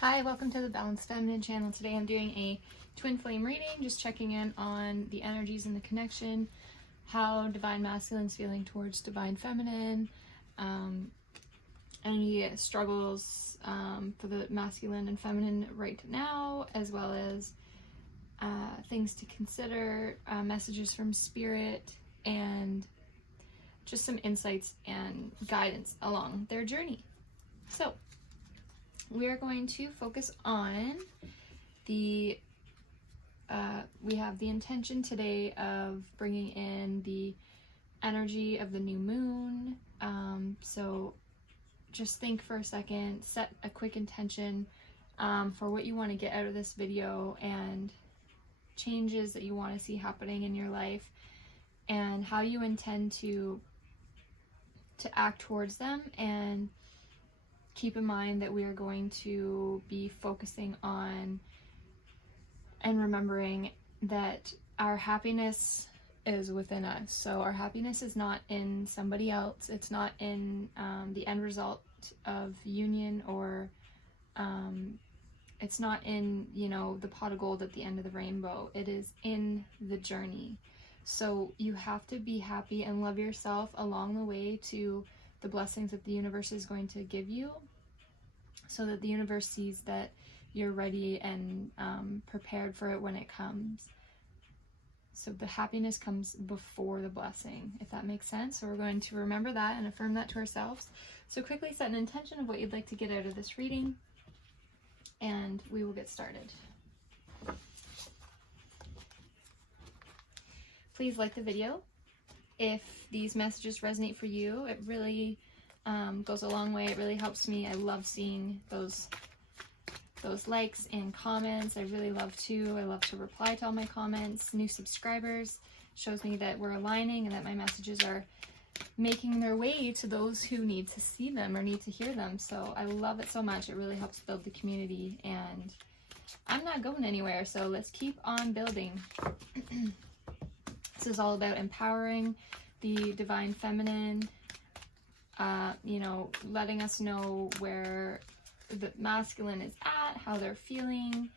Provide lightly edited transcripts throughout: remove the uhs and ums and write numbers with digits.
Hi, welcome to the Balanced Feminine channel. Today I'm doing a twin flame reading, just checking in on the energies and the connection, how divine masculine's feeling towards divine feminine, any struggles for the masculine and feminine right now, as well as things to consider, messages from spirit, and just some insights and guidance along their journey. So we are going to focus on the, we have the intention today of bringing in the energy of the new moon. So just think for a second, set a quick intention for what you want to get out of this video and changes that you want to see happening in your life and how you intend to act towards them. And keep in mind that we are going to be focusing on and remembering that our happiness is within us. So our happiness is not in somebody else. It's not in the end result of union, or it's not in, you know, the pot of gold at the end of the rainbow. It is in the journey. So you have to be happy and love yourself along the way to the blessings that the universe is going to give you, so that the universe sees that you're ready and prepared for it when it comes. So the happiness comes before the blessing, if that makes sense. So we're going to remember that and affirm that to ourselves. So quickly set an intention of what you'd like to get out of this reading, and we will get started. Please like the video. If these messages resonate for you, it really goes a long way. It really helps me. I love seeing those likes and comments. I really love to. I love to reply to all my comments. New subscribers shows me that we're aligning and that my messages are making their way to those who need to see them or need to hear them. So I love it so much. It really helps build the community, and I'm not going anywhere. So let's keep on building. This is all about empowering the divine feminine, you know, letting us know where the masculine is at, how they're feeling,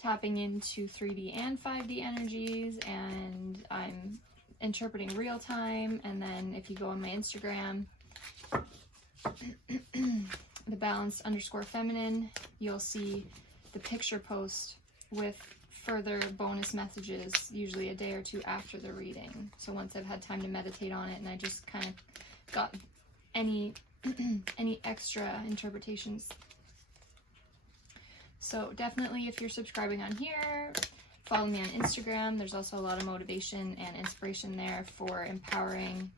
tapping into 3D and 5D energies, and I'm interpreting real time. And then if you go on my Instagram, the balanced_feminine, you'll see the picture post with further bonus messages, usually a day or two after the reading. So once I've had time to meditate on it and I just kind of got any extra interpretations. So definitely, if you're subscribing on here, follow me on Instagram. There's also a lot of motivation and inspiration there for empowering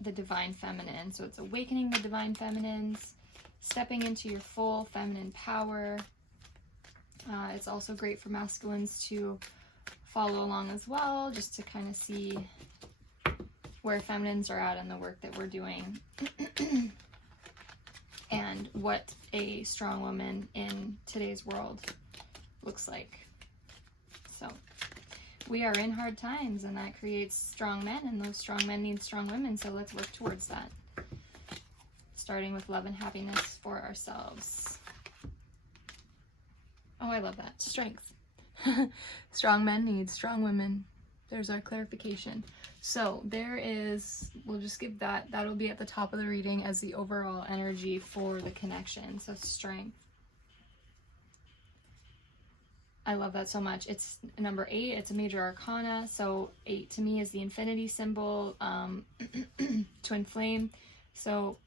the divine feminine. So it's awakening the divine feminines, stepping into your full feminine power. It's also great for masculines to follow along as well, just to kind of see where feminines are at in the work that we're doing and what a strong woman in today's world looks like. So we are in hard times, and that creates strong men, and those strong men need strong women. So let's work towards that, starting with love and happiness for ourselves. Oh, I love that. Strength. Strong men need strong women. There's our clarification. So there is, we'll just give that, that'll be at the top of the reading as the overall energy for the connection. So strength. I love that so much. It's number 8. It's a major arcana. So 8 to me is the infinity symbol, twin flame. So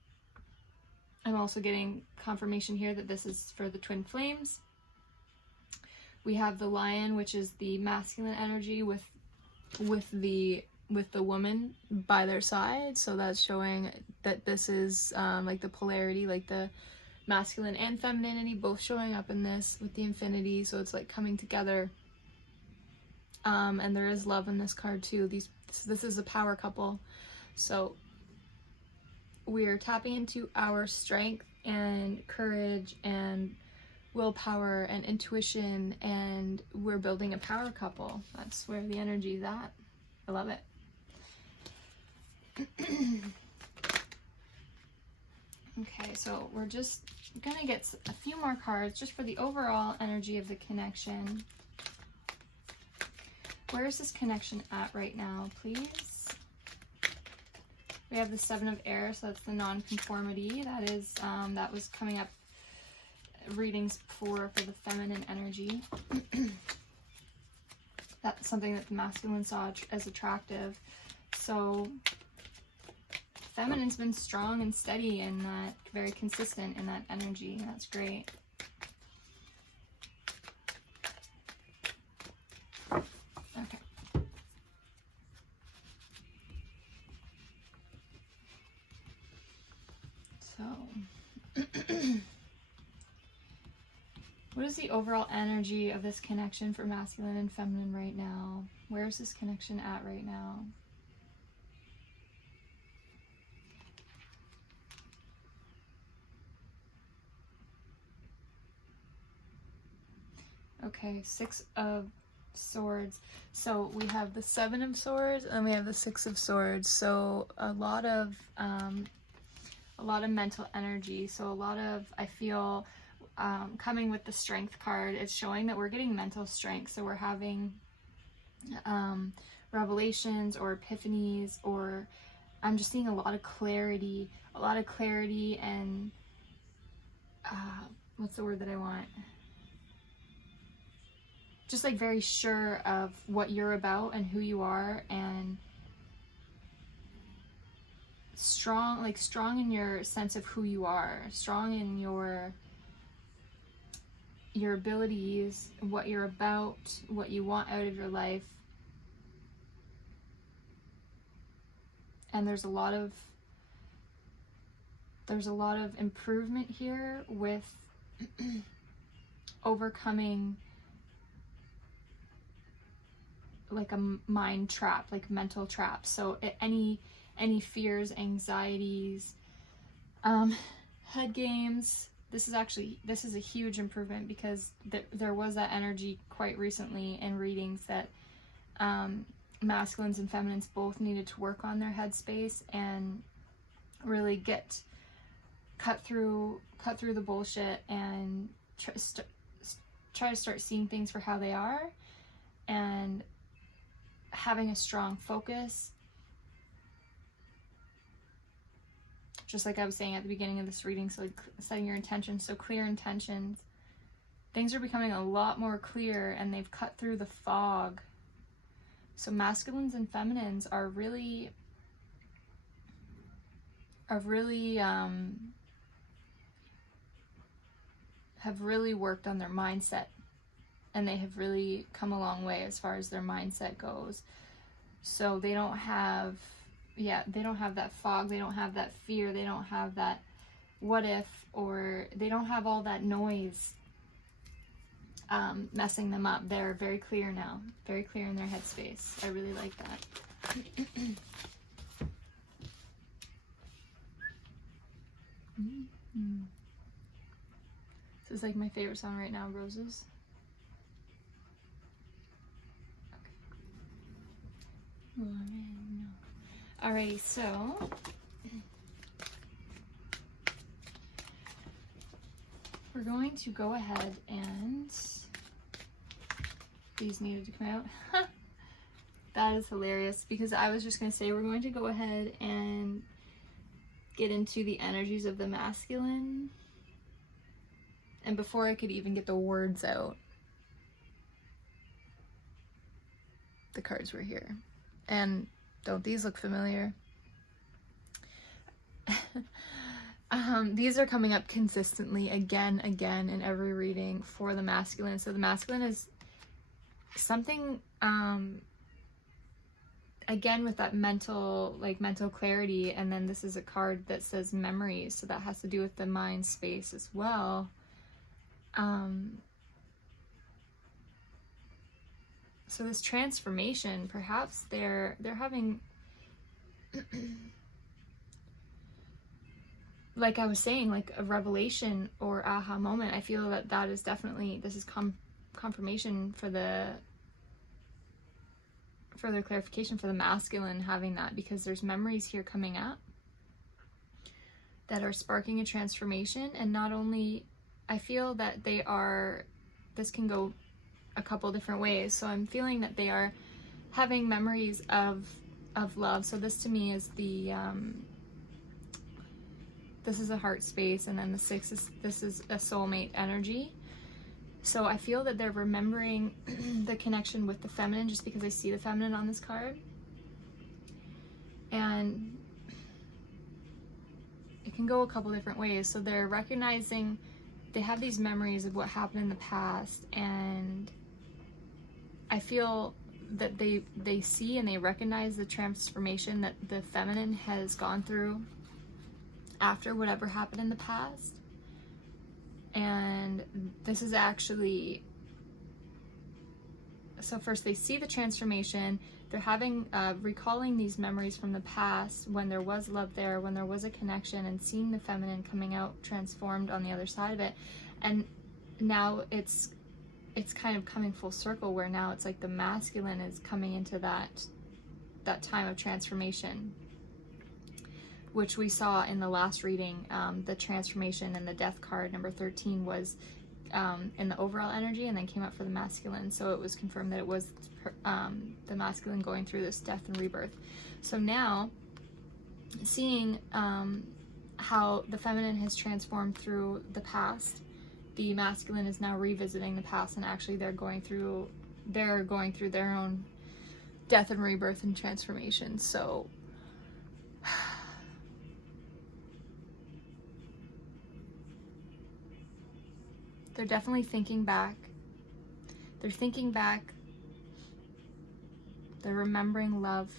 I'm also getting confirmation here that this is for the twin flames. We have the lion, which is the masculine energy with the woman by their side. So that's showing that this is like the polarity, like the masculine and femininity both showing up in this with the infinity. So it's like coming together. And there is love in this card too. This is a power couple. So we are tapping into our strength and courage and willpower and intuition, and we're building a power couple. That's where the energy is at. I love it. Okay, so we're just gonna get a few more cards just for the overall energy of the connection. Where is this connection at right now, please? We have the Seven of Air, so that's the non-conformity. That is, that was coming up readings for the feminine energy. That's something that the masculine saw as attractive. So feminine's been strong and steady and that, very consistent in that energy. That's great. Okay. So what is the overall energy of this connection for masculine and feminine right now? Where's this connection at right now? Okay, Six of Swords. So we have the Seven of Swords and we have the Six of Swords. So a lot of mental energy. So a lot of, I feel, coming with the Strength card, it's showing that we're getting mental strength. So we're having revelations or epiphanies, or I'm just seeing a lot of clarity and what's the word that I want? Just like very sure of what you're about and who you are, and strong in your sense of who you are, strong in your abilities, what you're about, what you want out of your life. And there's a lot of improvement here with overcoming like a mind trap, like mental traps. So any fears, anxieties, head games. This is a huge improvement, because there was that energy quite recently in readings that masculines and feminines both needed to work on their headspace and really cut through the bullshit and try to start seeing things for how they are, and having a strong focus. Just like I was saying at the beginning of this reading, so like setting your intentions, so clear intentions. Things are becoming a lot more clear and they've cut through the fog. So masculines and feminines are really have really worked on their mindset, and they have really come a long way as far as their mindset goes. So they don't have that fog, they don't have that fear, they don't have that what if, or they don't have all that noise messing them up. They're very clear now, very clear in their headspace. I really like that. This is like my favorite song right now, Roses. Alrighty, so we're going to go ahead and these needed to come out. That is hilarious, because I was just going to say we're going to go ahead and get into the energies of the masculine. And before I could even get the words out, the cards were here. And don't these look familiar? These are coming up consistently again in every reading for the masculine. So the masculine is something, again, with that mental clarity. And then this is a card that says memories. So that has to do with the mind space as well. So this transformation, perhaps they're having, like I was saying, like a revelation or aha moment. I feel that is definitely, this is confirmation for the further clarification for the masculine having that, because there's memories here coming up that are sparking a transformation. And not only, I feel that they are, this can go a couple different ways. So I'm feeling that they are having memories of love. So this to me is the this is a heart space, and then the 6 is, this is a soulmate energy. So I feel that they're remembering the connection with the feminine, just because I see the feminine on this card. And it can go a couple different ways. So they're recognizing, they have these memories of what happened in the past, and I feel that they see and they recognize the transformation that the feminine has gone through after whatever happened in the past. And this is actually, so first they see the transformation, they're having recalling these memories from the past, when there was love there, when there was a connection, and seeing the feminine coming out transformed on the other side of it. And now it's kind of coming full circle, where now it's like the masculine is coming into that time of transformation, which we saw in the last reading. The transformation and the death card, number 13, was in the overall energy, and then came up for the masculine. So it was confirmed that it was the masculine going through this death and rebirth. So now, seeing how the feminine has transformed through the past, the masculine is now revisiting the past, and actually they're going through their own death and rebirth and transformation. So they're definitely thinking back. They're thinking back. They're remembering love.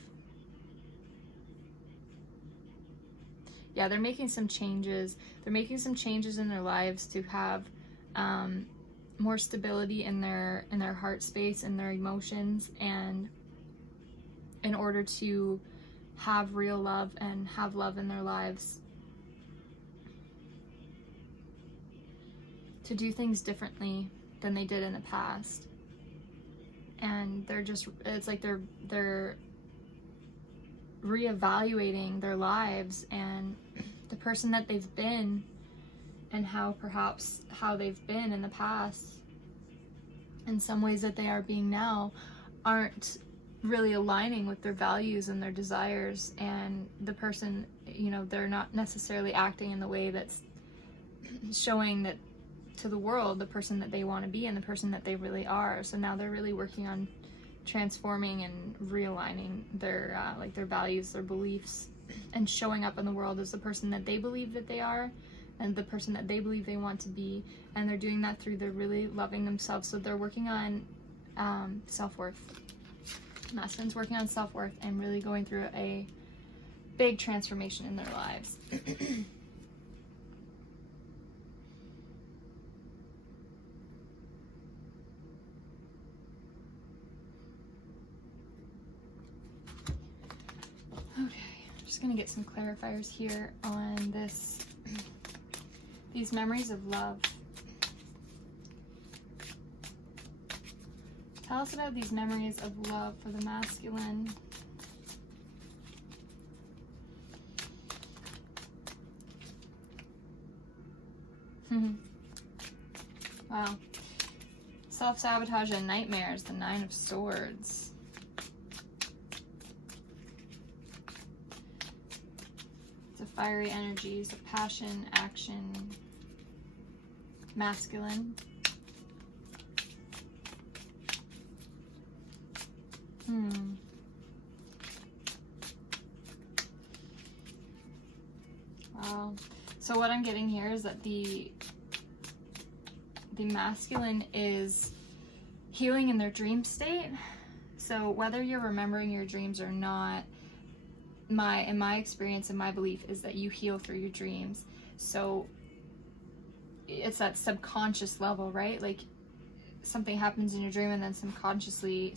Yeah, they're making some changes. They're making some changes in their lives to have more stability in their heart space and their emotions, and in order to have real love and have love in their lives, to do things differently than they did in the past. And they're just, it's like they're reevaluating their lives and the person that they've been, and how they've been in the past, in some ways that they are being now, aren't really aligning with their values and their desires. And the person, you know, they're not necessarily acting in the way that's showing that to the world the person that they want to be and the person that they really are. So now they're really working on transforming and realigning their like their values, their beliefs, and showing up in the world as the person that they believe that they are, and the person that they believe they want to be. And they're doing that through their really loving themselves. So they're working on self-worth. Masculine's working on self-worth and really going through a big transformation in their lives. Okay, I'm just gonna get some clarifiers here on this, these memories of love. Tell us about these memories of love for the masculine. Wow. Self-sabotage and nightmares, the 9 of Swords. It's a fiery energy, so passion, action, masculine. Wow. So what I'm getting here is that the masculine is healing in their dream state. So whether you're remembering your dreams or not, in my experience and my belief is that you heal through your dreams. So it's that subconscious level, right? Like something happens in your dream and then subconsciously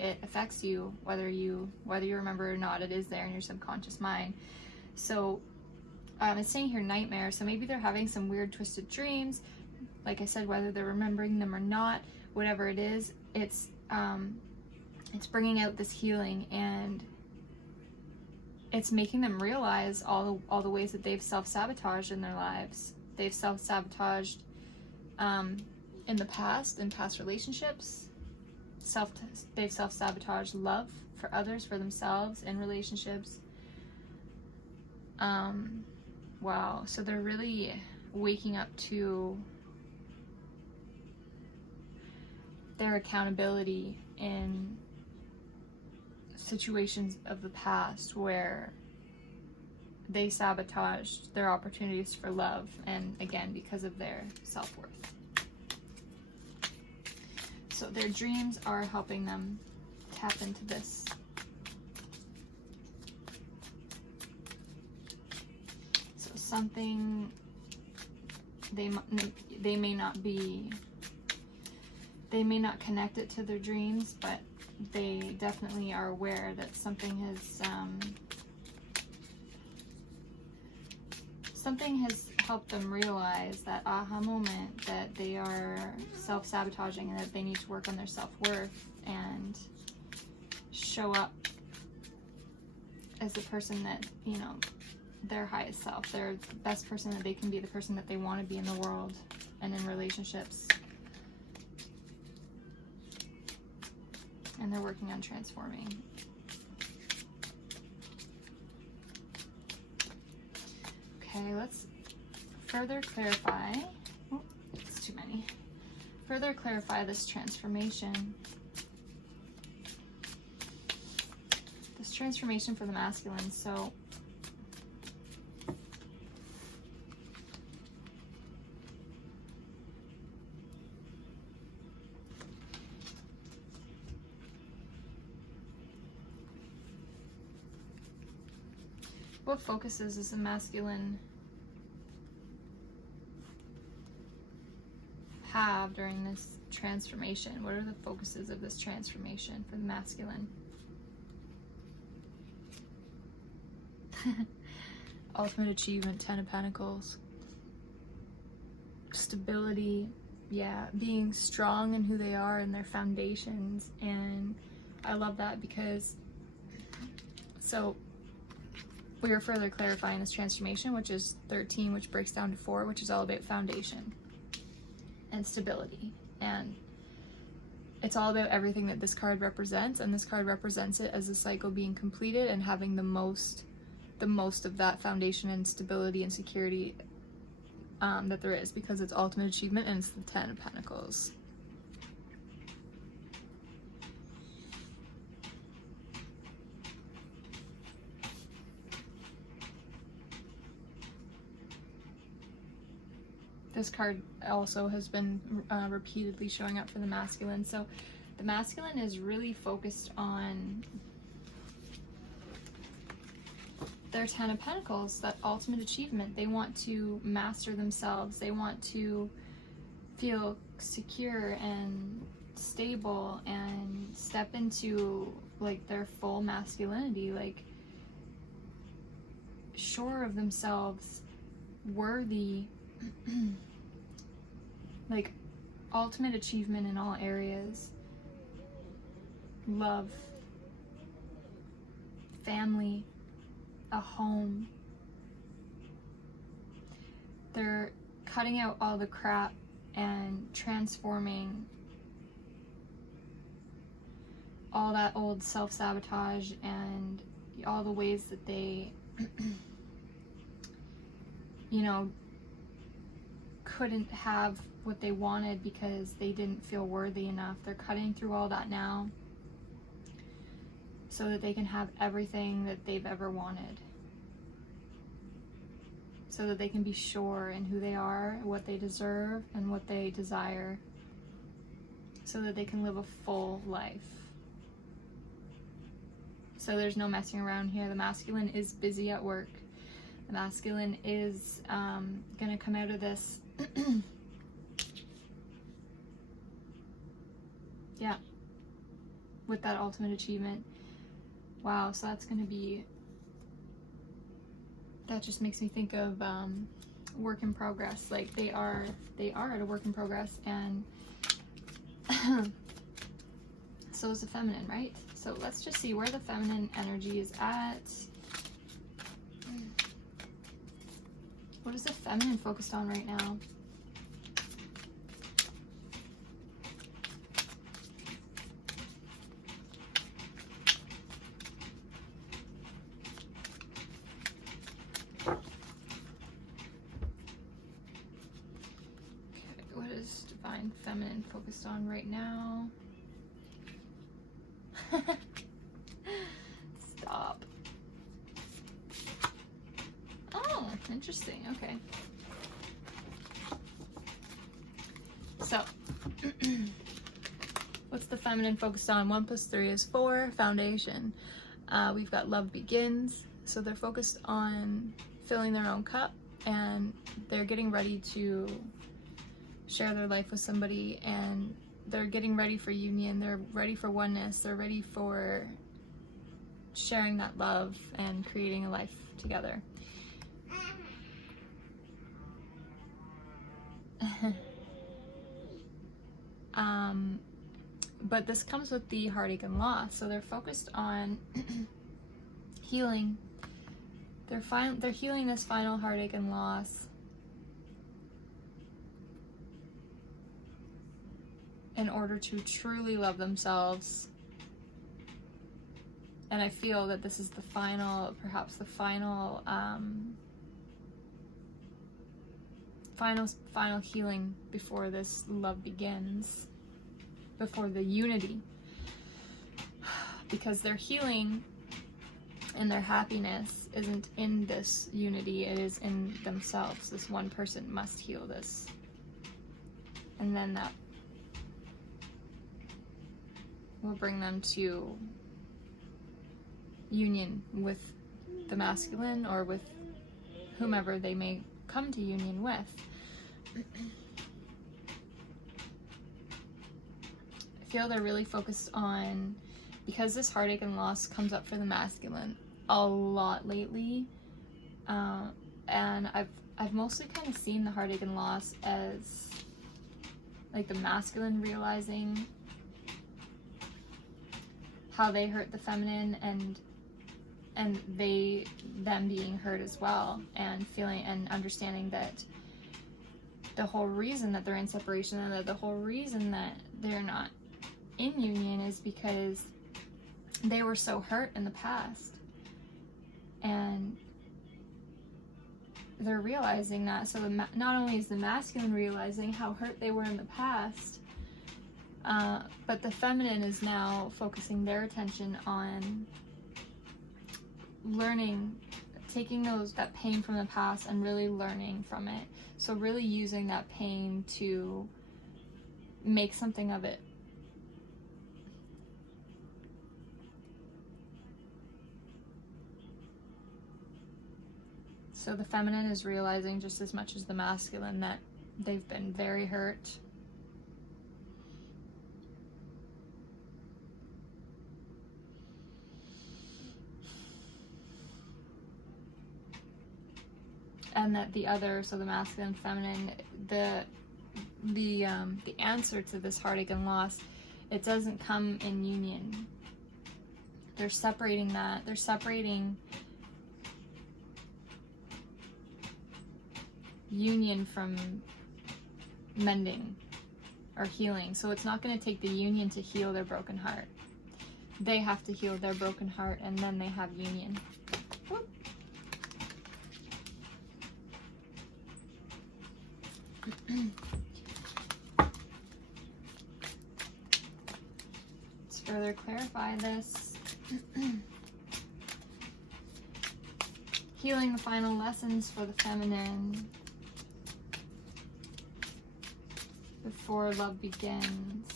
it affects you, whether you remember it or not. It is there in your subconscious mind. So it's saying here nightmare, so maybe they're having some weird twisted dreams. Like I said, whether they're remembering them or not, whatever it is, it's bringing out this healing. And it's making them realize all the ways that they've self-sabotaged in their lives. They've self-sabotaged in the past, in past relationships. They've self-sabotaged love for others, for themselves, in relationships. Wow, so they're really waking up to their accountability in situations of the past where they sabotaged their opportunities for love, and again, because of their self-worth. So their dreams are helping them tap into this. So something they may not connect it to their dreams, but they definitely are aware that something has helped them realize that aha moment that they are self-sabotaging, and that they need to work on their self-worth and show up as the person that, you know, their highest self. They're the best person that they can be, the person that they want to be in the world and in relationships. And they're working on transforming. Okay, let's further clarify. Oh, it's too many. Further clarify this transformation. This transformation for the masculine. So what focuses is the masculine have during this transformation? What are the focuses of this transformation for the masculine? Ultimate achievement, 10 of Pentacles. Stability, yeah, being strong in who they are and their foundations. And I love that because, so we are further clarifying this transformation, which is 13, which breaks down to 4, which is all about foundation and stability. And it's all about everything that this card represents, and this card represents it as a cycle being completed and having the most of that foundation and stability and security that there is, because it's ultimate achievement and it's the 10 of Pentacles. This card also has been repeatedly showing up for the masculine. So the masculine is really focused on their 10 of Pentacles, that ultimate achievement. They want to master themselves. They want to feel secure and stable and step into like their full masculinity, like sure of themselves, worthy, like ultimate achievement in all areas. Love, family, a home. They're cutting out all the crap and transforming all that old self-sabotage and all the ways that they you know, couldn't have what they wanted because they didn't feel worthy enough. They're cutting through all that now so that they can have everything that they've ever wanted. So that they can be sure in who they are, what they deserve, and what they desire. So that they can live a full life. So there's no messing around here. The masculine is busy at work. The masculine is going to come out of this yeah, with that ultimate achievement. Wow, so that's going to be, that just makes me think of work in progress. Like they are at a work in progress, and so is the feminine, right? So let's just see where the feminine energy is at What is the feminine focused on right now? What is divine feminine focused on right now? Stop. Oh, interesting. Okay. So, what's the feminine focused on? 1 + 3 is 4. Foundation. We've got love begins. So they're focused on filling their own cup, and they're getting ready to share their life with somebody, and they're getting ready for union. They're ready for oneness. They're ready for sharing that love and creating a life together. But this comes with the heartache and loss. So they're focused on healing. They're healing this final heartache and loss in order to truly love themselves. And I feel that this is the final, perhaps the final, final healing before this love begins, before the unity. Because their healing and their happiness isn't in this unity, it is in themselves. This one person must heal this. And then that will bring them to union with the masculine, or with whomever they may come to union with. I feel they're really focused on, because this heartache and loss comes up for the masculine a lot lately, and I've mostly kind of seen the heartache and loss as like the masculine realizing how they hurt the feminine, and them being hurt as well, and feeling and understanding that the whole reason that they're in separation, and that the whole reason that they're not in union, is because they were so hurt in the past, and they're realizing that. So not only is the masculine realizing how hurt they were in the past, but the feminine is now focusing their attention on learning, taking that pain from the past and really learning from it. So really using that pain to make something of it. So the feminine is realizing just as much as the masculine that they've been very hurt. And that the other, so the masculine, feminine, the answer to this heartache and loss, it doesn't come in union. They're separating that. They're separating union from mending or healing. So it's not going to take the union to heal their broken heart. They have to heal their broken heart, and then they have union. Whoop. Let's further clarify this. Healing the final lessons for the feminine before love begins.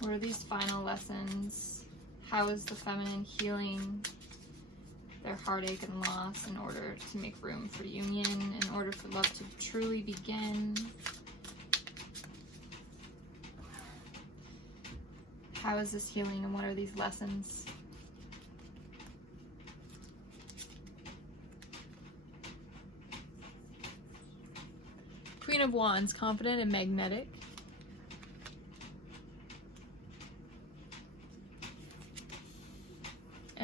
What are these final lessons? How is the feminine healing their heartache and loss in order to make room for union, in order for love to truly begin? How is this healing, and what are these lessons? Queen of Wands, confident and magnetic.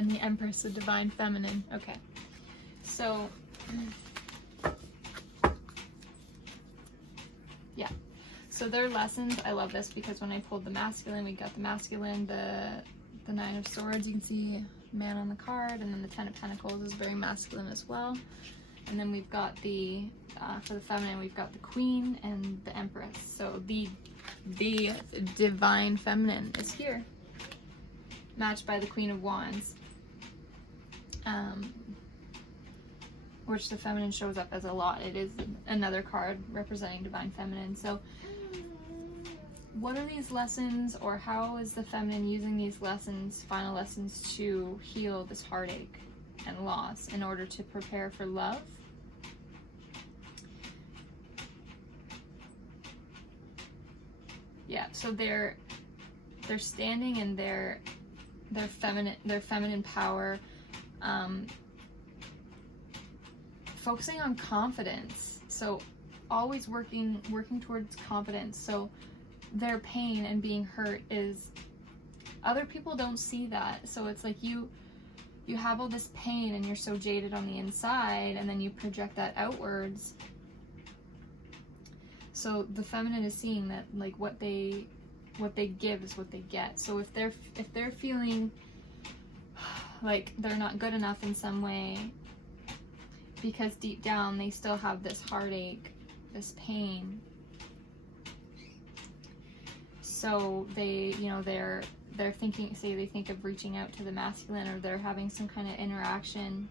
and the Empress, the Divine Feminine. Okay, so yeah, so their lessons, I love this because when I pulled the masculine, we got the masculine, the Nine of Swords, you can see man on the card, and then the Ten of Pentacles is very masculine as well. And then we've got the, for the feminine, we've got the Queen and the Empress. So the Divine Feminine is here, matched by the Queen of Wands, which the feminine shows up as a lot. It is another card representing Divine Feminine. So what are these lessons, or how is the feminine using these lessons, final lessons, to heal this heartache and loss in order to prepare for love? Yeah, so they're standing in their feminine power, focusing on confidence. So always working towards confidence. So their pain and being hurt is, other people don't see that. So it's like you have all this pain and you're so jaded on the inside, and then you project that outwards. So the feminine is seeing that, like, what they give is what they get. So if they're feeling like they're not good enough in some way, because deep down they still have this heartache, this pain, so they, you know, they're thinking, say they think of reaching out to the masculine, or they're having some kind of interaction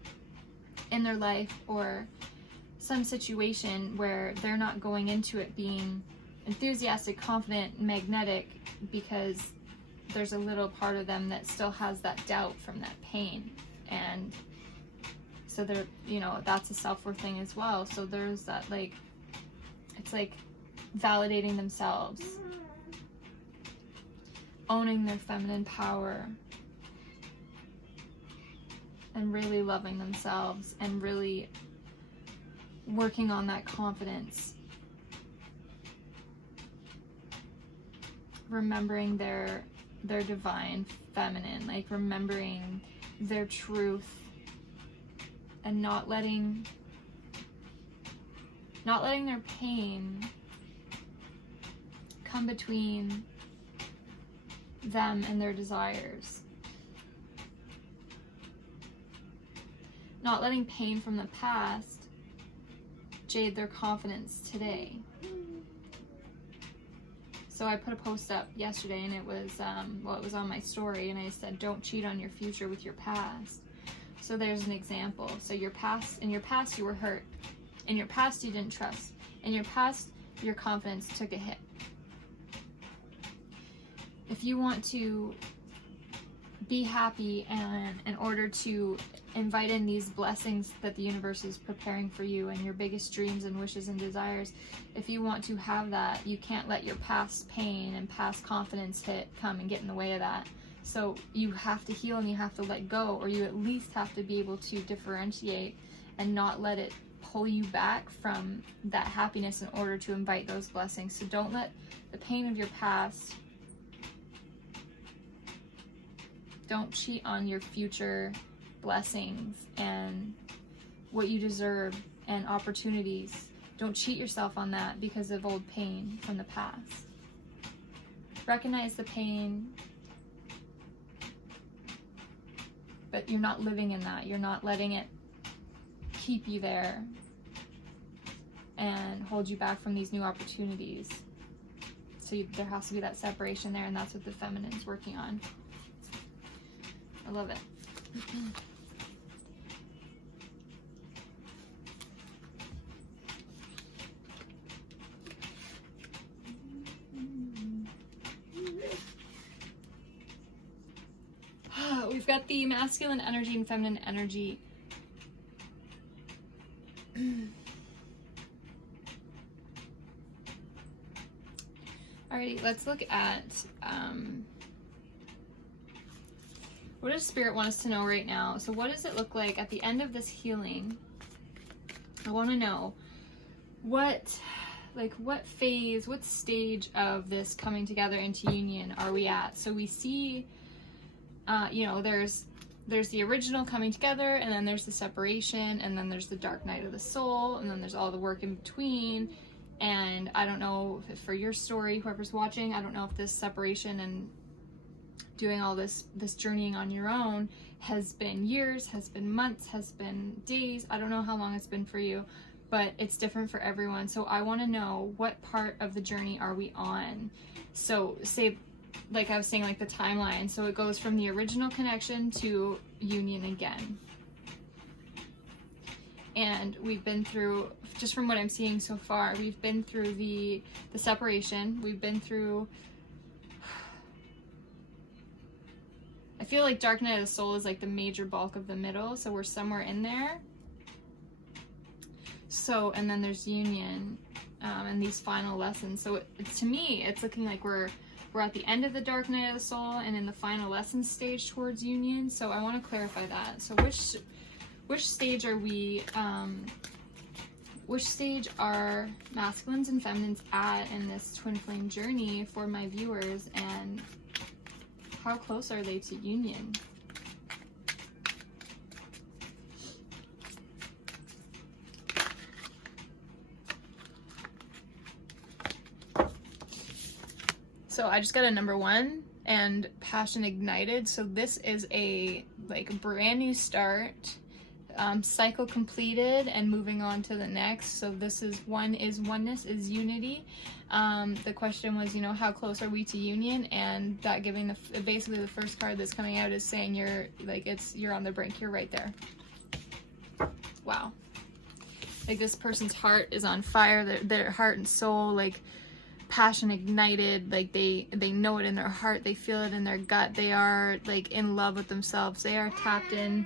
in their life or some situation where they're not going into it being enthusiastic, confident, magnetic, because there's a little part of them that still has that doubt from that pain. And so they're, you know, that's a self-worth thing as well. So there's that, like, it's like validating themselves, owning their feminine power, and really loving themselves, and really working on that confidence, remembering their divine feminine, like remembering their truth, and not letting their pain come between them and their desires. Not letting pain from the past jade their confidence today. So I put a post up yesterday, and it was, it was on my story, and I said, don't cheat on your future with your past. So there's an example. So in your past you were hurt. In your past you didn't trust. In your past your confidence took a hit. If you want to be happy, and in order to invite in these blessings that the universe is preparing for you, and your biggest dreams and wishes and desires, if you want to have that, you can't let your past pain and past confidence hit come and get in the way of that. So you have to heal, and you have to let go, or you at least have to be able to differentiate and not let it pull you back from that happiness in order to invite those blessings. So don't let the pain of your past, don't cheat on your future blessings and what you deserve and opportunities. Don't cheat yourself on that because of old pain from the past. Recognize the pain, but you're not living in that. You're not letting it keep you there and hold you back from these new opportunities. So there has to be that separation there, and that's what the feminine's working on. I love it. We've got the masculine energy and feminine energy. Alrighty, let's look at what does Spirit want us to know right now? So what does it look like at the end of this healing? I want to know what phase, what stage of this coming together into union are we at? So we see, you know, there's there's the original coming together, and then there's the separation, and then there's the dark night of the soul, and then there's all the work in between. And I don't know if for your story, whoever's watching, I don't know if this separation and doing all this journeying on your own has been years, has been months, has been days. I don't know how long it's been for you, but it's different for everyone. So I want to know, what part of the journey are we on? So say, like I was saying, like the timeline. So it goes from the original connection to union again. And we've been through, just from what I'm seeing so far, we've been through the separation. We've been through, I feel like dark night of the soul is like the major bulk of the middle. So we're somewhere in there. So, and then there's union, and these final lessons. So to me, it's looking like we're at the end of the dark night of the soul and in the final lessons stage towards union. So I want to clarify that. So which stage are we, which stage are masculines and feminines at in this twin flame journey for my viewers, and how close are they to union? So I just got a number 1 and passion ignited. So this is a brand new start, cycle completed and moving on to the next. So this is oneness, is unity. The question was, how close are we to union? And that giving basically the first card that's coming out is saying you're on the brink. You're right there. Wow. Like this person's heart is on fire. Their heart and soul, passion ignited, they know it in their heart, they feel it in their gut, they are in love with themselves, they are tapped in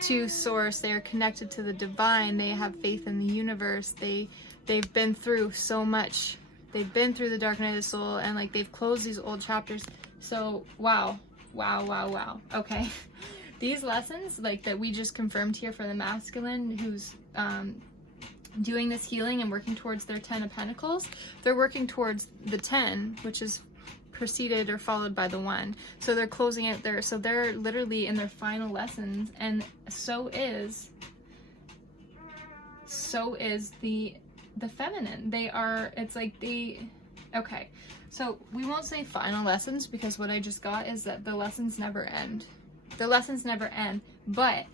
to source, they are connected to the divine, they have faith in the universe, they've been through so much, they've been through the dark night of the soul, and they've closed these old chapters. So wow, okay. These lessons that we just confirmed here for the masculine who's doing this healing and working towards their 10 of Pentacles, they're working towards the 10, which is preceded or followed by the 1. So they're closing it there. So they're literally in their final lessons, and so is the feminine. They are, okay. So we won't say final lessons, because what I just got is that the lessons never end. The lessons never end, but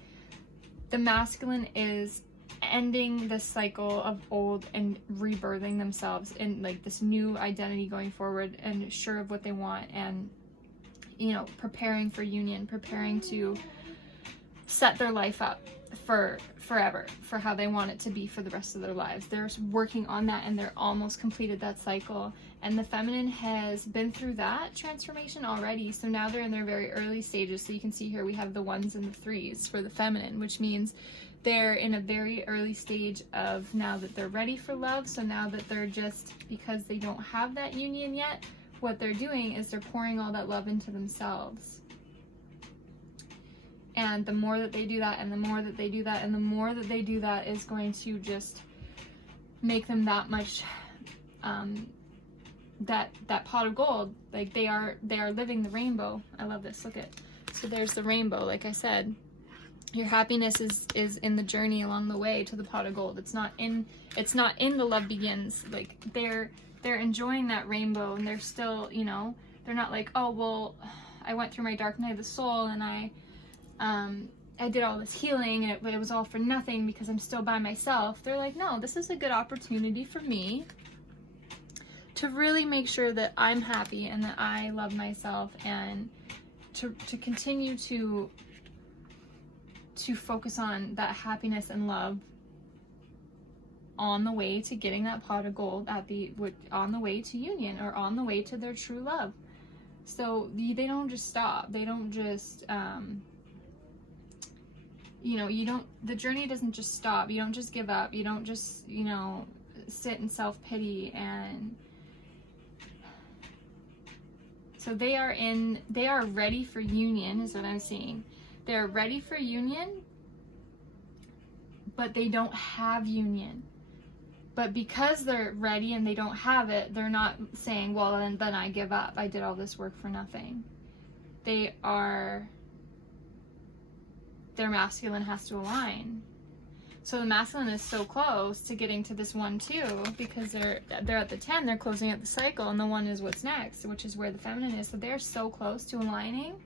the masculine is ending the cycle of old and rebirthing themselves in this new identity going forward, and sure of what they want, and preparing for union, preparing to set their life up for forever, for how they want it to be for the rest of their lives. They're working on that, and they're almost completed that cycle. And the feminine has been through that transformation already, so now they're in their very early stages. So you can see here we have the 1s and the 3s for the feminine, which means they're in a very early stage of now that they're ready for love. So now that they're just, because they don't have that union yet, what they're doing is they're pouring all that love into themselves. And the more that they do that, and the more that they do that, and the more that they do that is going to just make them that much, that pot of gold. They are living the rainbow. I love this. Look at, so there's the rainbow. Like I said, your happiness is in the journey along the way to the pot of gold. It's not in the love begins. They're enjoying that rainbow, and they're still, they're not oh, well, I went through my dark night of the soul, and I did all this healing, and it was all for nothing because I'm still by myself. They're no, this is a good opportunity for me to really make sure that I'm happy and that I love myself, and to continue to focus on that happiness and love on the way to getting that pot of gold, on the way to union, or on the way to their true love. So they don't just stop. They don't just, the journey doesn't just stop. You don't just give up. You don't just, sit in self-pity. And so they are ready for union, is what I'm seeing. They're ready for union, but they don't have union. But because they're ready and they don't have it, they're not saying, well, then I give up. I did all this work for nothing. They are their masculine has to align. So the masculine is so close to getting to this 1 too, because they're at the 10, they're closing out the cycle, and the 1 is what's next, which is where the feminine is. So they're so close to aligning,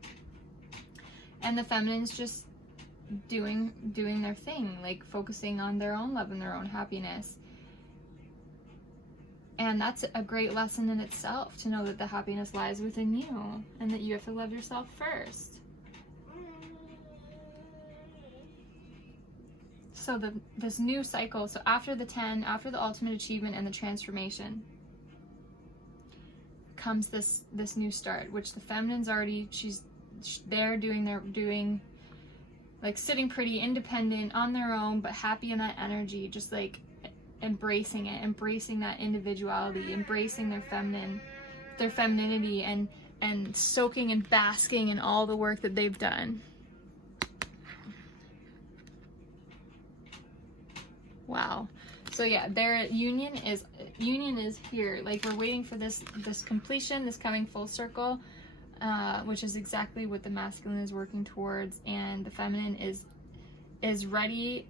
and the feminine's just doing their thing, like focusing on their own love and their own happiness. And that's a great lesson in itself, to know that the happiness lies within you and that you have to love yourself first. So this new cycle, so after the 10, after the ultimate achievement and the transformation, comes this new start, which the feminine's already, they're doing like sitting pretty, independent, on their own, but happy in that energy, just like embracing it, embracing that individuality, embracing their femininity, and soaking and basking in all the work that they've done. Wow. So yeah, their union is here. Like, we're waiting for this completion, this coming full circle, which is exactly what the masculine is working towards, and the feminine is ready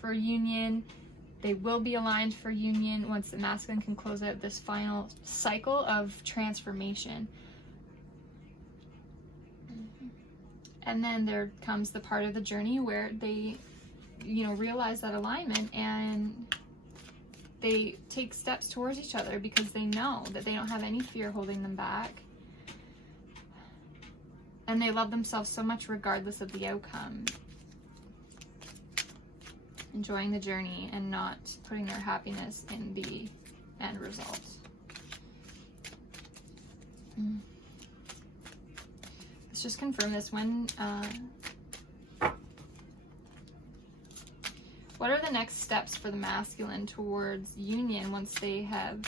for union. They will be aligned for union once the masculine can close out this final cycle of transformation. And then there comes the part of the journey where they, realize that alignment, and they take steps towards each other because they know that they don't have any fear holding them back. And they love themselves so much regardless of the outcome. Enjoying the journey and not putting their happiness in the end result. Let's just confirm this one. What are the next steps for the masculine towards union once they have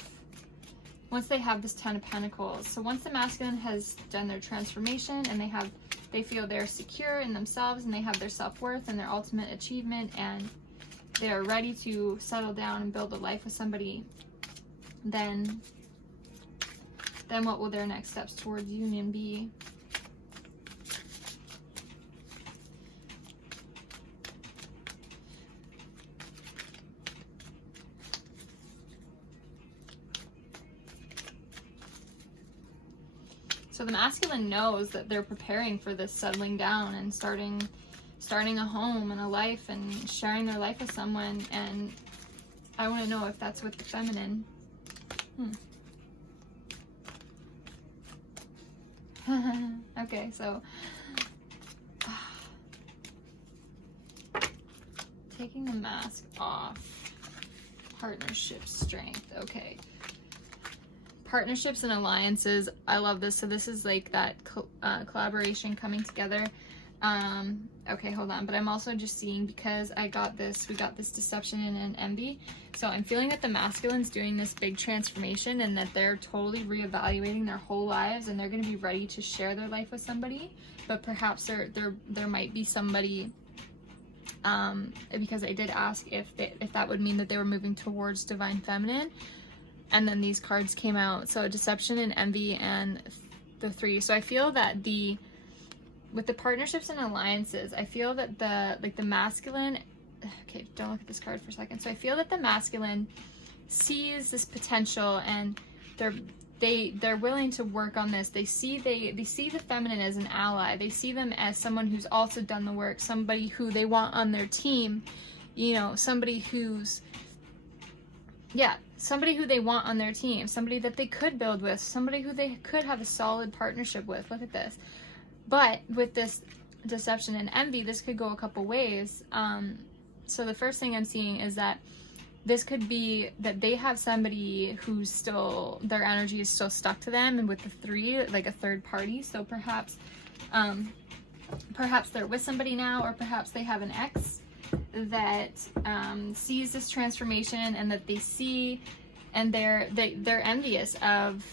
this 10 of Pentacles? So once the masculine has done their transformation and they feel they're secure in themselves, and they have their self-worth and their ultimate achievement, and they're ready to settle down and build a life with somebody, then what will their next steps towards union be? So the masculine knows that they're preparing for this settling down and starting a home and a life and sharing their life with someone, and I want to know if that's with the feminine. Okay, so taking the mask off. Partnership strength. Okay. Partnerships and alliances. I love this. So this is like that collaboration coming together. Okay, hold on. But I'm also just seeing, because we got this deception and an envy. So I'm feeling that the masculine's doing this big transformation, and that they're totally reevaluating their whole lives, and they're going to be ready to share their life with somebody. But perhaps there might be somebody, because I did ask if that would mean that they were moving towards divine feminine. And then these cards came out. So deception and envy and the 3. So I feel that with the partnerships and alliances, I feel that the masculine, okay, don't look at this card for a second. So I feel that the masculine sees this potential, and they're willing to work on this. They see the feminine as an ally. They see them as someone who's also done the work, somebody who they want on their team, somebody who they want on their team, somebody that they could build with, somebody who they could have a solid partnership with. Look at this. But with this deception and envy, this could go a couple ways. So the first thing I'm seeing is that this could be that they have somebody who's still, their energy is still stuck to them, and with the 3, like a third party. So perhaps they're with somebody now, or perhaps they have an ex that sees this transformation, and that they see, and they're envious of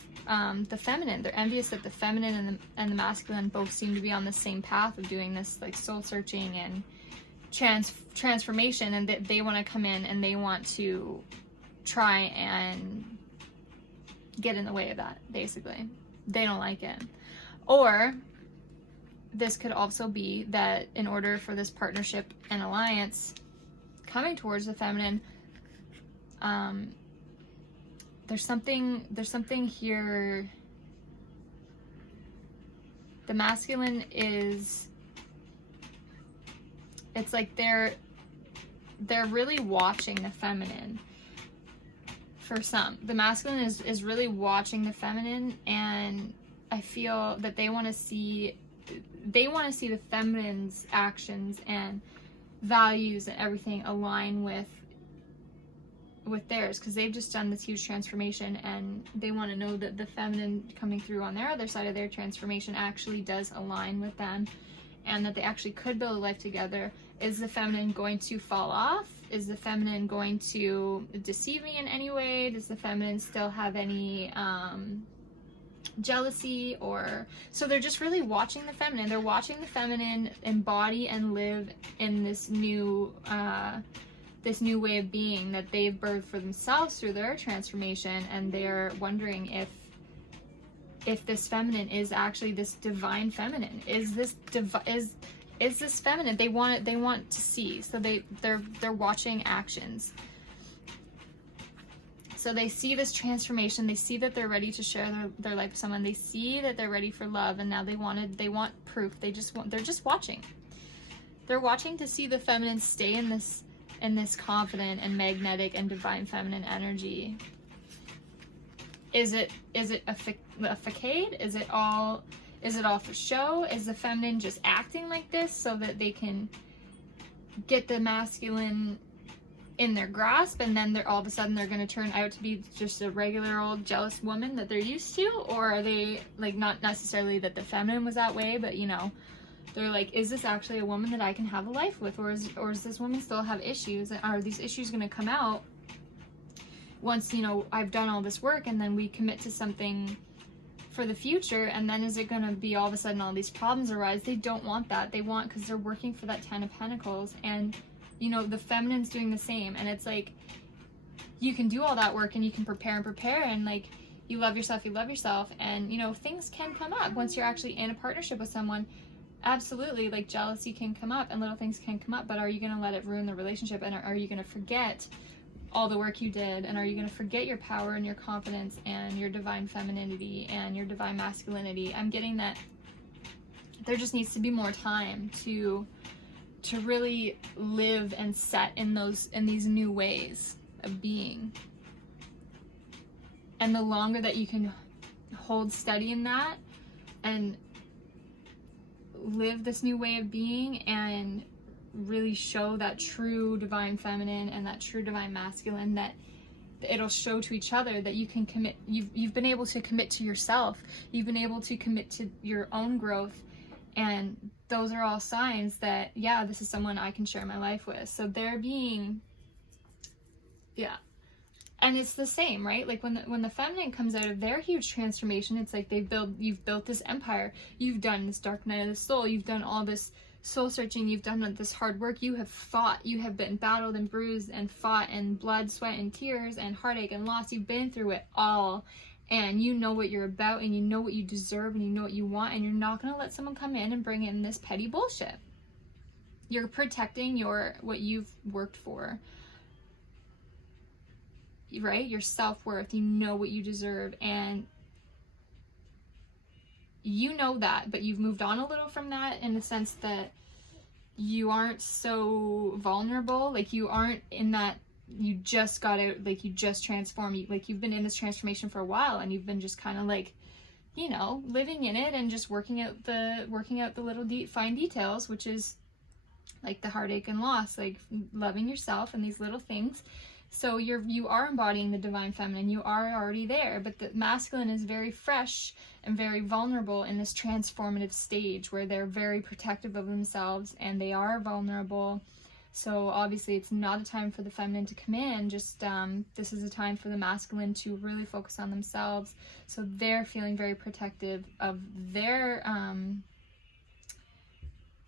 the feminine. They're envious that the feminine and the masculine both seem to be on the same path of doing this, like, soul searching and transformation, and that they want to come in and they want to try and get in the way of that. Basically, they don't like it. Or this could also be that in order for this partnership and alliance coming towards the feminine, there's something here. The masculine is, it's like they're really watching the feminine. For some, the masculine is really watching the feminine, and I feel that they want to see the feminine's actions and values and everything align with theirs, because they've just done this huge transformation, and they want to know that the feminine coming through on their other side of their transformation actually does align with them, and that they actually could build a life together. Is the feminine going to fall off? Is the feminine going to deceive me in any way? Does the feminine still have any jealousy? Or so they're just really watching the feminine. They're watching the feminine embody and live in this new way of being that they've birthed for themselves through their transformation, and they're wondering if this feminine is actually this divine feminine. Is this feminine? They want to see. So they're watching actions. So they see this transformation. They see that they're ready to share their life with someone. They see that they're ready for love, and now they want proof. They're just watching. They're watching to see the feminine stay in this confident and magnetic and divine feminine energy. Is it a facade? Is it all for show? Is the feminine just acting like this so that they can get the masculine in their grasp, and then all of a sudden they're going to turn out to be just a regular old jealous woman that they're used to? Or are they, like, not necessarily that the feminine was that way, but, you know, they're like, is this actually a woman that I can have a life with? Or does this woman still have issues? And are these issues going to come out once, you know, I've done all this work, and then we commit to something for the future? And then is it going to be all of a sudden all these problems arise? They don't want that. They want, because they're working for that 10 of Pentacles, and, you know, the feminine's doing the same. And it's like, you can do all that work, and you can prepare, and like, you love yourself, and, you know, things can come up once you're actually in a partnership with someone. Absolutely, like, jealousy can come up and little things can come up, but are you going to let it ruin the relationship? And are you going to forget all the work you did? And are you going to forget your power and your confidence and your divine femininity and your divine masculinity? I'm getting that there just needs to be more time to really live and set in these new ways of being. And the longer that you can hold steady in that and live this new way of being and really show that true divine feminine and that true divine masculine, that it'll show to each other that you can commit. You've been able to commit to yourself. You've been able to commit to your own growth, and those are all signs that, yeah, this is someone I can share my life with. So they're being, yeah. And it's the same, right? Like when the feminine comes out of their huge transformation, it's like you've built this empire. You've done this dark night of the soul. You've done all this soul searching. You've done this hard work. You have fought. You have been battled and bruised and fought, and blood, sweat, and tears, and heartache and loss. You've been through it all. And you know what you're about, and you know what you deserve, and you know what you want, and you're not going to let someone come in and bring in this petty bullshit. You're protecting what you've worked for. Right? Your self-worth. You know what you deserve, and you know that, but you've moved on a little from that, in the sense that you aren't so vulnerable. Like, you aren't in that you just got out, like, you just transformed. You've been in this transformation for a while, and you've been just kind of like, you know, living in it and just working out the little fine details, which is like the heartache and loss, like loving yourself and these little things. So you are embodying the divine feminine. You are already there, but the masculine is very fresh and very vulnerable in this transformative stage where they're very protective of themselves and they are vulnerable. So obviously it's not a time for the feminine to come in. Just this is a time for the masculine to really focus on themselves. So they're feeling very protective of their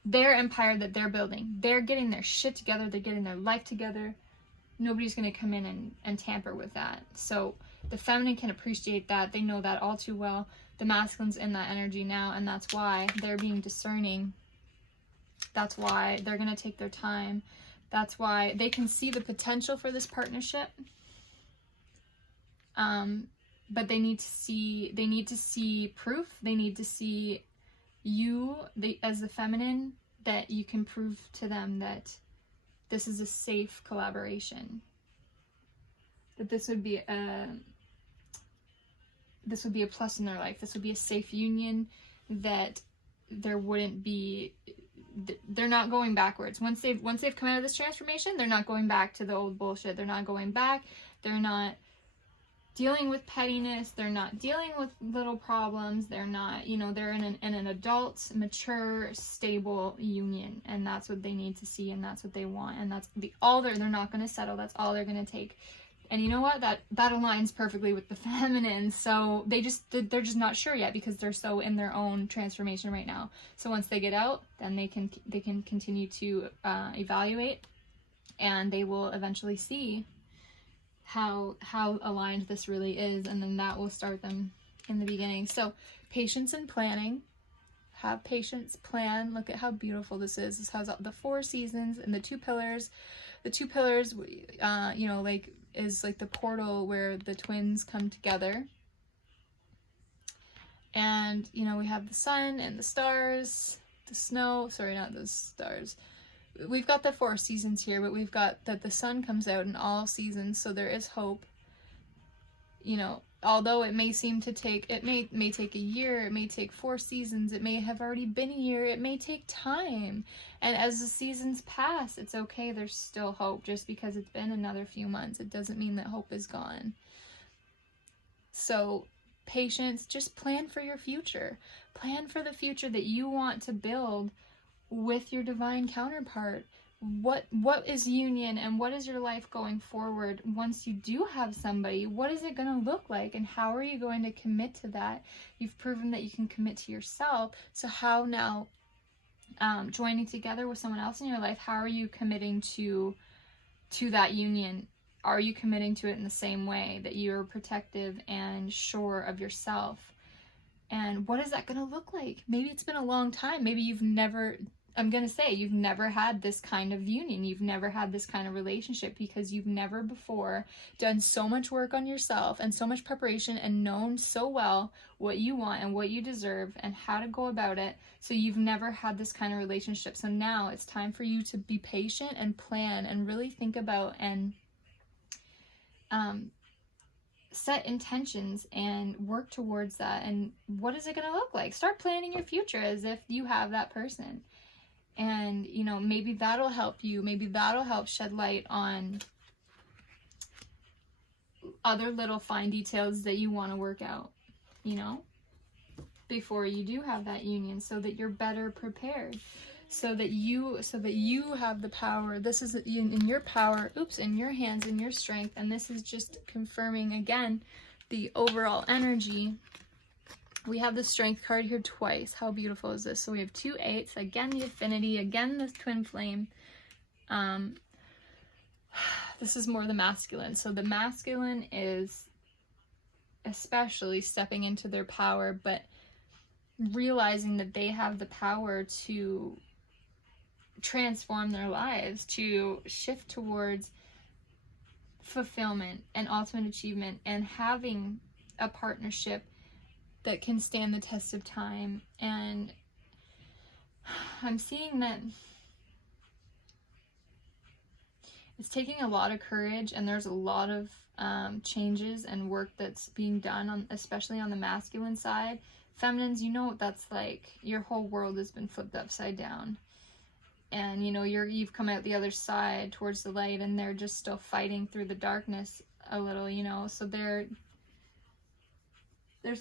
empire that they're building. They're getting their shit together. They're getting their life together. Nobody's going to come in and tamper with that. So the feminine can appreciate that. They know that all too well. The masculine's in that energy now, and that's why they're being discerning. That's why they're going to take their time. That's why they can see the potential for this partnership. But they need to see proof. They need to see you, as the feminine, that you can prove to them that this is a safe collaboration. That this would be a plus in their life. This would be a safe union, that there wouldn't be, they're not going backwards. Once they've come out of this transformation, they're not going back to the old bullshit. They're not going back. They're not dealing with pettiness. They're not dealing with little problems. They're not, you know, they're in an adult, mature, stable union, and that's what they need to see, and that's what they want, and that's they're not going to settle. That's all they're going to take. And you know what? That aligns perfectly with the feminine. So they're just not sure yet, because they're so in their own transformation right now. So once they get out, then they can continue to evaluate, and they will eventually see how aligned this really is, and then that will start them in the beginning. So patience and planning. Have patience, plan. Look at how beautiful this is. This has the 4 seasons and the 2 pillars. The 2 pillars, you know, like, is like the portal where the twins come together. And, you know, we have the sun and the stars, the snow, sorry, not the stars. We've got the 4 seasons here, but we've got that the sun comes out in all seasons, so there is hope. You know, although it may seem to take, it may take a year, it may take 4 seasons, it may have already been a year, it may take time. And as the seasons pass, it's okay, there's still hope. Just because it's been another few months, it doesn't mean that hope is gone. So patience, just plan for your future. Plan for the future that you want to build with your divine counterpart. What is union, and what is your life going forward once you do have somebody? What is it going to look like, and how are you going to commit to that? You've proven that you can commit to yourself, so how now, joining together with someone else in your life, how are you committing to that union? Are you committing to it in the same way that you're protective and sure of yourself? And what is that going to look like? Maybe it's been a long time. Maybe you've never had this kind of union. You've never had this kind of relationship, because you've never before done so much work on yourself and so much preparation and known so well what you want and what you deserve and how to go about it. So you've never had this kind of relationship. So now it's time for you to be patient and plan and really think about and set intentions and work towards that. And what is it going to look like? Start planning your future as if you have that person. And, you know, maybe that'll help you. Maybe that'll help shed light on other little fine details that you want to work out, you know, before you do have that union, so that you're better prepared, so that you have the power. This is in your power, in your hands, in your strength. And this is just confirming again the overall energy. We have the strength card here twice. How beautiful is this? So we have 2 8s, again the affinity, again the twin flame. This is more the masculine. So the masculine is especially stepping into their power, but realizing that they have the power to transform their lives, to shift towards fulfillment and ultimate achievement, and having a partnership that can stand the test of time. And I'm seeing that it's taking a lot of courage, and there's a lot of changes and work that's being done, especially on the masculine side. Feminines, you know what that's like. Your whole world has been flipped upside down, and you know you've come out the other side towards the light, and they're just still fighting through the darkness a little, you know. So there's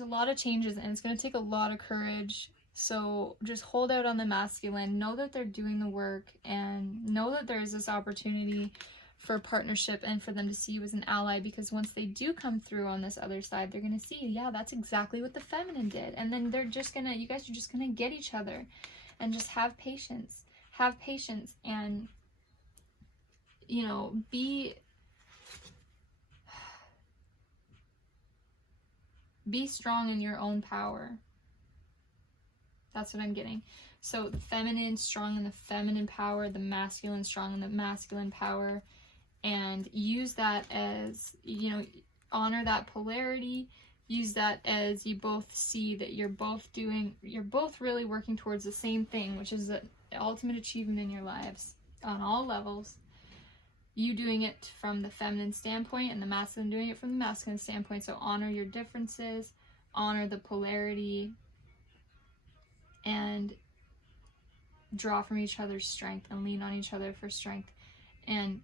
a lot of changes, and it's going to take a lot of courage. So just hold out on the masculine, know that they're doing the work, and know that there is this opportunity for partnership and for them to see you as an ally, because once they do come through on this other side, they're going to see, yeah, that's exactly what the feminine did. And then you guys are just going to get each other, and just have patience and, you know, Be strong in your own power. That's what I'm getting. So the feminine, strong in the feminine power, the masculine, strong in the masculine power, and use that as, you know, honor that polarity. Use that as you both see that you're both really working towards the same thing, which is the ultimate achievement in your lives on all levels. You doing it from the feminine standpoint and the masculine doing it from the masculine standpoint. So honor your differences, honor the polarity, and draw from each other's strength and lean on each other for strength. And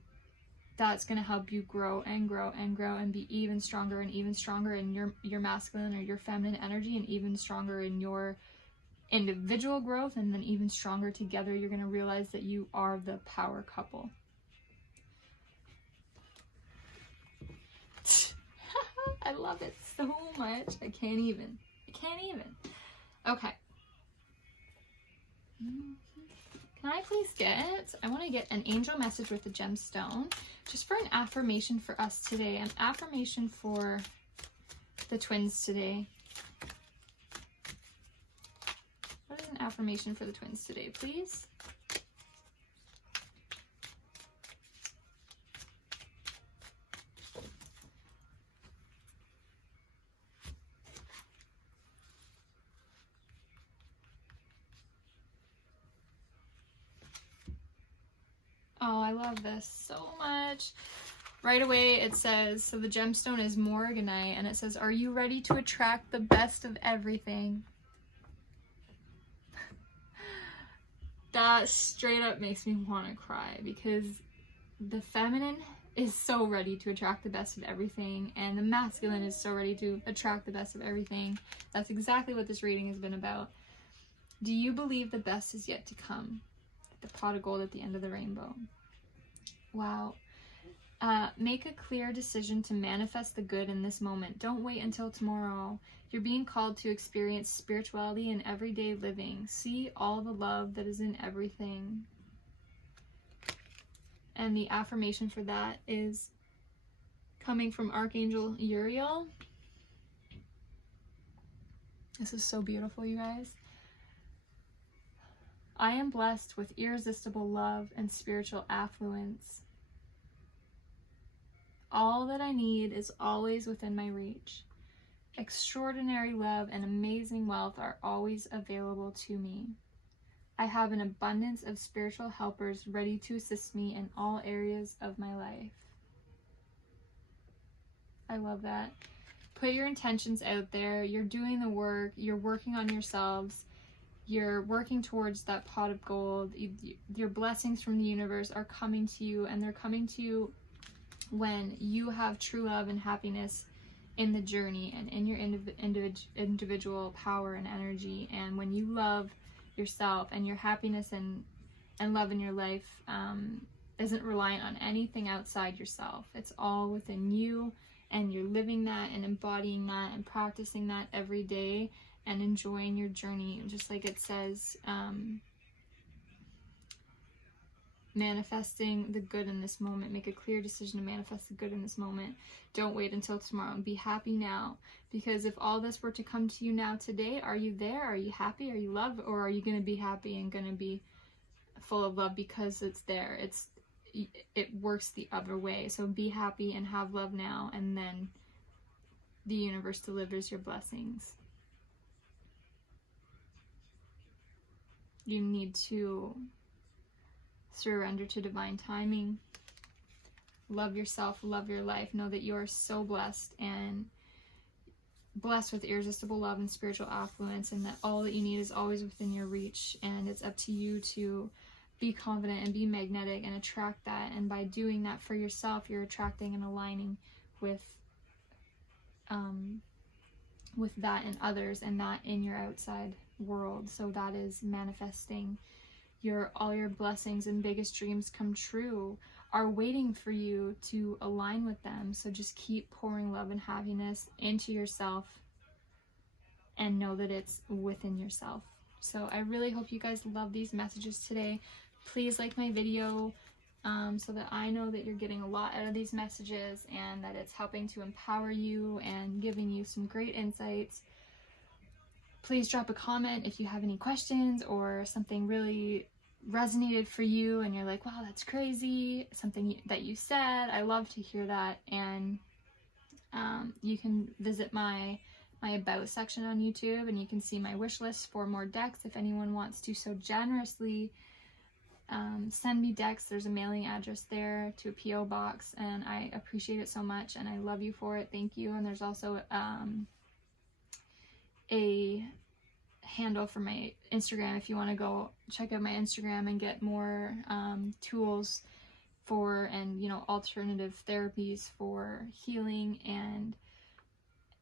that's going to help you grow and grow and grow and be even stronger in your masculine or your feminine energy, and even stronger in your individual growth, and then even stronger together. You're going to realize that you are the power couple. I love it so much. I can't even. Okay. Can I please I want to get an angel message with a gemstone, just for an affirmation for us today, an affirmation for the twins today. What is an affirmation for the twins today, please? Oh, I love this so much. Right away it says, so the gemstone is Morganite, and it says, are you ready to attract the best of everything? That straight up makes me want to cry, because the feminine is so ready to attract the best of everything, and the masculine is so ready to attract the best of everything. That's exactly what this reading has been about. Do you believe the best is yet to come? The pot of gold at the end of the rainbow. Wow. Make a clear decision to manifest the good in this moment. Don't wait until tomorrow. You're being called to experience spirituality in everyday living. See all the love that is in everything. And the affirmation for that is coming from Archangel Uriel. This is so beautiful, you guys. I am blessed with irresistible love and spiritual affluence. All that I need is always within my reach. Extraordinary love and amazing wealth are always available to me. I have an abundance of spiritual helpers ready to assist me in all areas of my life. I love that. Put your intentions out there. You're doing the work. You're working on yourselves. You're working towards that pot of gold. Your blessings from the universe are coming to you, and they're coming to you when you have true love and happiness in the journey and in your individual power and energy. And when you love yourself, and your happiness and love in your life isn't reliant on anything outside yourself. It's all within you, and you're living that and embodying that and practicing that every day and enjoying your journey, just like it says, manifesting the good in this moment. Make a clear decision to manifest the good in this moment. Don't wait until tomorrow, and be happy now. Because if all this were to come to you now today, are you there? Are you happy? Are you loved? Or are you going to be happy and going to be full of love because it's there? It works the other way. So be happy and have love now, and then the universe delivers your blessings. You need to surrender to divine timing. Love yourself, love your life. Know that you are so blessed, and blessed with irresistible love and spiritual affluence, and that all that you need is always within your reach, and it's up to you to be confident and be magnetic and attract that. And by doing that for yourself, you're attracting and aligning with that in others, and that in your outside world. So that is manifesting. All your blessings and biggest dreams come true are waiting for you to align with them. So just keep pouring love and happiness into yourself, and know that it's within yourself. So I really hope you guys love these messages today. Please like my video, so that I know that you're getting a lot out of these messages and that it's helping to empower you and giving you some great insights. Please drop a comment if you have any questions or something really resonated for you and you're like, wow, that's crazy, something that you said. I love to hear that. And you can visit my about section on YouTube, and you can see my wish list for more decks if anyone wants to so generously send me decks. There's a mailing address there to a PO box, and I appreciate it so much and I love you for it. Thank you. And there's also a handle for my Instagram if you want to go check out my Instagram and get more tools for, and alternative therapies for healing and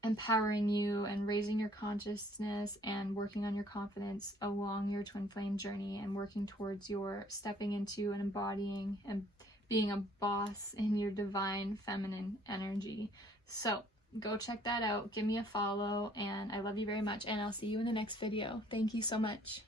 empowering you and raising your consciousness and working on your confidence along your twin flame journey and working towards your stepping into and embodying and being a boss in your divine feminine energy. So go check that out, give me a follow, and I love you very much, and I'll see you in the next video. Thank you so much.